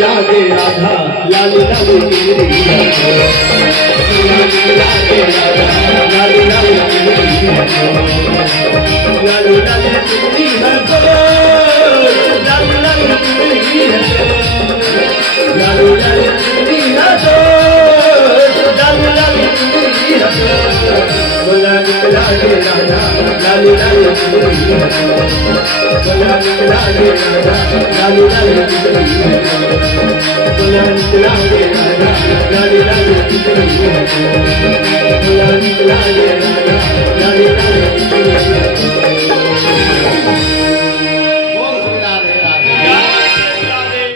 लागे राधा लाली लाली तेरी लागे राधा लाली लाली तेरी लाली लाली तेरी हको लाली लाली तेरी लाली लाली तेरी हको लाली लाली तेरी हको लागे राधा लाली लाली तेरी लागे राधा लाली लाली तेरी लागे राधा लाली लाली तेरी